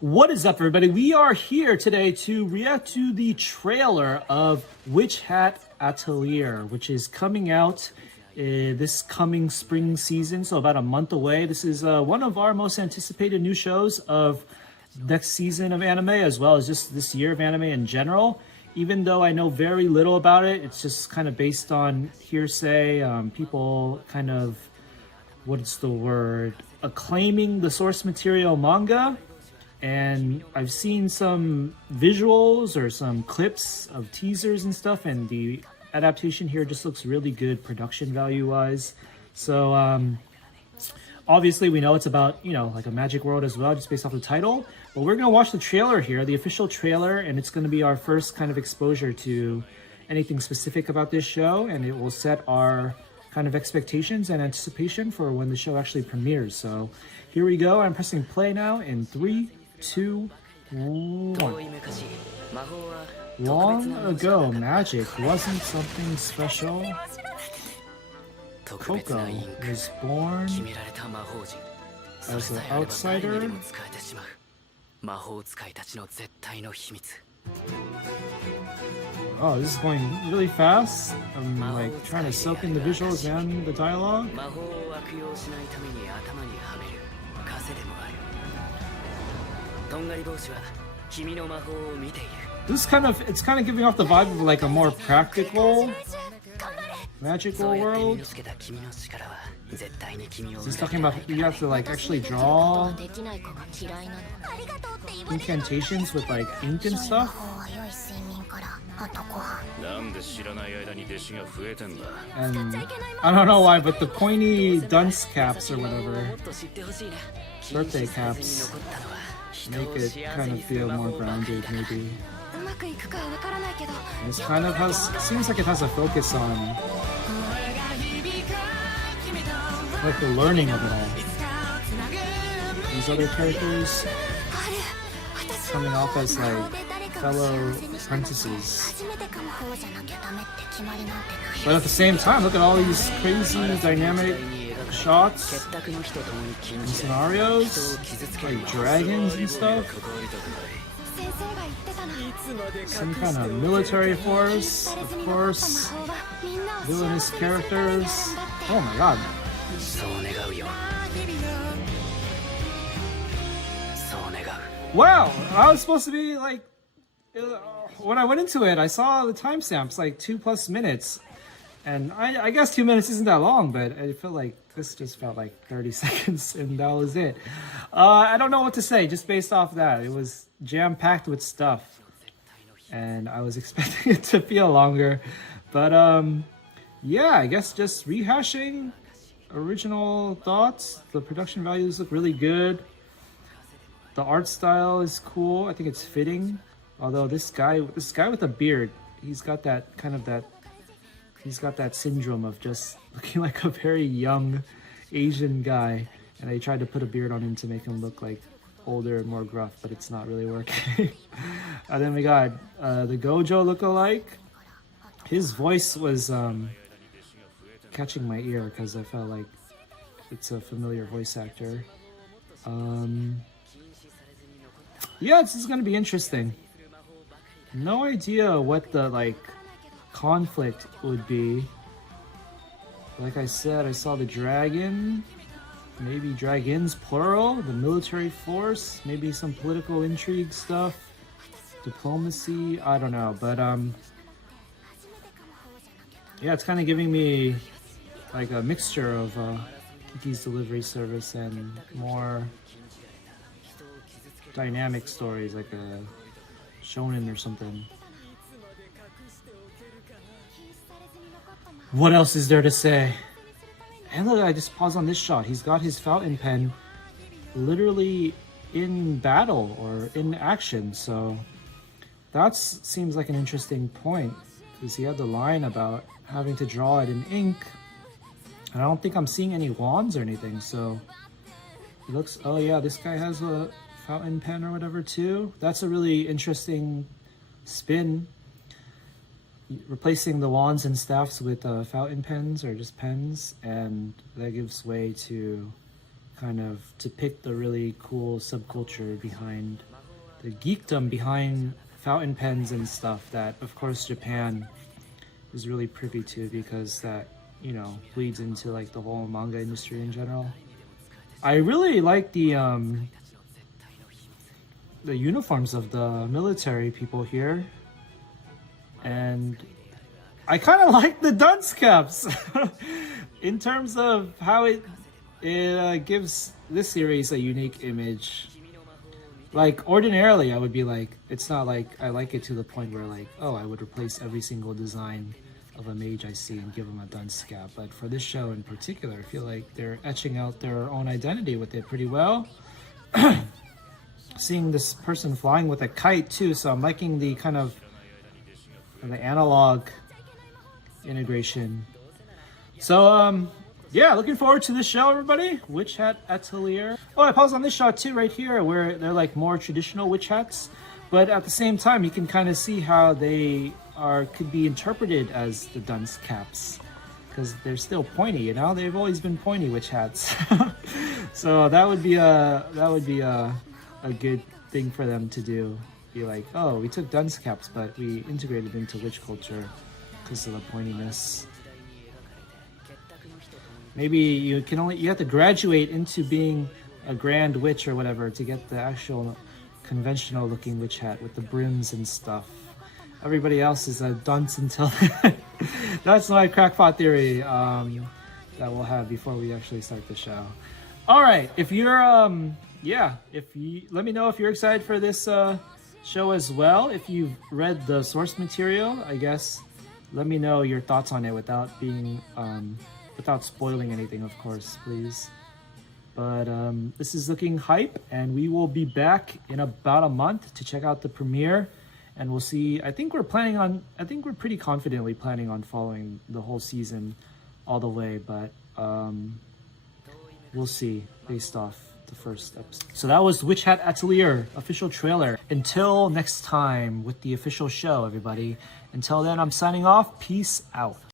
What is up, everybody? We are here today to react to the trailer of Witch Hat Atelier, which is coming out this coming spring season, so about a month away. This is one of our most anticipated new shows of next season of anime, as well as just this year of anime in general. Even though I know very little about it, it's just kind of based on hearsay, people kind of, what's the word, acclaiming the source material manga. And I've seen some visuals or some clips of teasers and stuff, and the adaptation here just looks really good production value wise. So obviously we know it's about, you know, like a magic world as well, just based off the title. But we're gonna watch the trailer here, the official trailer, and it's gonna be our first kind of exposure to anything specific about this show, and it will set our kind of expectations and anticipation for when the show actually premieres. So here we go. I'm pressing play now in 3, 2, 1. Long ago, magic wasn't something special. Coco was born as an outsider. Oh, this is going really fast. I'm like trying to soak in the visuals and the dialogue. This it's kind of giving off the vibe of like a more practical magical world. He's talking about you have to like actually draw incantations with like ink and stuff. And I don't know why, but the pointy dunce caps or whatever, birthday caps, make it kind of feel more grounded maybe. This kind of seems like it has a focus on like the learning of it all. These other characters coming off as like fellow apprentices. But at the same time, look at all these crazy dynamic shots and scenarios, like dragons and stuff. Some kind of military force, of course. Villainous characters. Oh my god. Wow, I was supposed to be like, when I went into it, I saw the timestamps like 2+ minutes, and I guess 2 minutes isn't that long, but I felt like this just felt like 30 seconds, and that was it. I don't know what to say, just based off that. It was jam-packed with stuff, and I was expecting it to feel longer, but yeah, I guess just rehashing original thoughts. The production values look really good. The art style is cool. I think it's fitting. Although this guy with a beard, he's got that syndrome of just looking like a very young Asian guy. And I tried to put a beard on him to make him look like older and more gruff, but it's not really working. And then we got the Gojo lookalike. His voice was catching my ear because I felt like it's a familiar voice actor. Yeah, this is gonna be interesting. No idea what the like conflict would be. Like I said, I saw the dragon, maybe dragons plural, the military force, maybe some political intrigue stuff, diplomacy, I don't know, but yeah, it's kind of giving me like a mixture of Kiki's Delivery Service and more dynamic stories, like a shonen or something. What else is there to say? And look, I just paused on this shot. He's got his fountain pen literally in battle or in action, so that seems like an interesting point, because he had the line about having to draw it in ink, and I don't think I'm seeing any wands or anything, so it looks, oh yeah, this guy has a fountain pen or whatever too. That's a really interesting spin, replacing the wands and staffs with fountain pens or just pens, and that gives way to kind of depict the really cool subculture behind the geekdom behind fountain pens and stuff that, of course, Japan is really privy to, because that, you know, bleeds into like the whole manga industry in general. I really like the uniforms of the military people here, and I kind of like the dunce caps in terms of how it gives this series a unique image. Like, ordinarily I would be like, it's not like I like it to the point where like, oh, I would replace every single design of a mage I see and give them a dunce cap. But for this show in particular, I feel like they're etching out their own identity with it pretty well. Seeing this person flying with a kite too, so I'm liking the kind of the analog integration. So yeah, looking forward to this show, everybody. Witch Hat Atelier. Oh, I paused on this shot too right here, where they're like more traditional witch hats, but at the same time you can kind of see how they could be interpreted as the dunce caps, because they're still pointy, you know. They've always been pointy witch hats. So that would be a good thing for them to do. Be like, oh, we took dunce caps, but we integrated into witch culture because of the pointiness. Maybe you have to graduate into being a grand witch or whatever to get the actual conventional looking witch hat with the brims and stuff. Everybody else is a dunce until then. That's my crackpot theory that we'll have before we actually start the show. All right, if you're let me know if you're excited for this show as well. If you've read the source material, I guess, let me know your thoughts on it without being without spoiling anything, of course, please. But this is looking hype, and we will be back in about a month to check out the premiere, and we'll see. I think we're pretty confidently planning on following the whole season all the way, but we'll see based off the first episode. So that was Witch Hat Atelier official trailer. Until next time with the official show, everybody. Until then, I'm signing off. Peace out.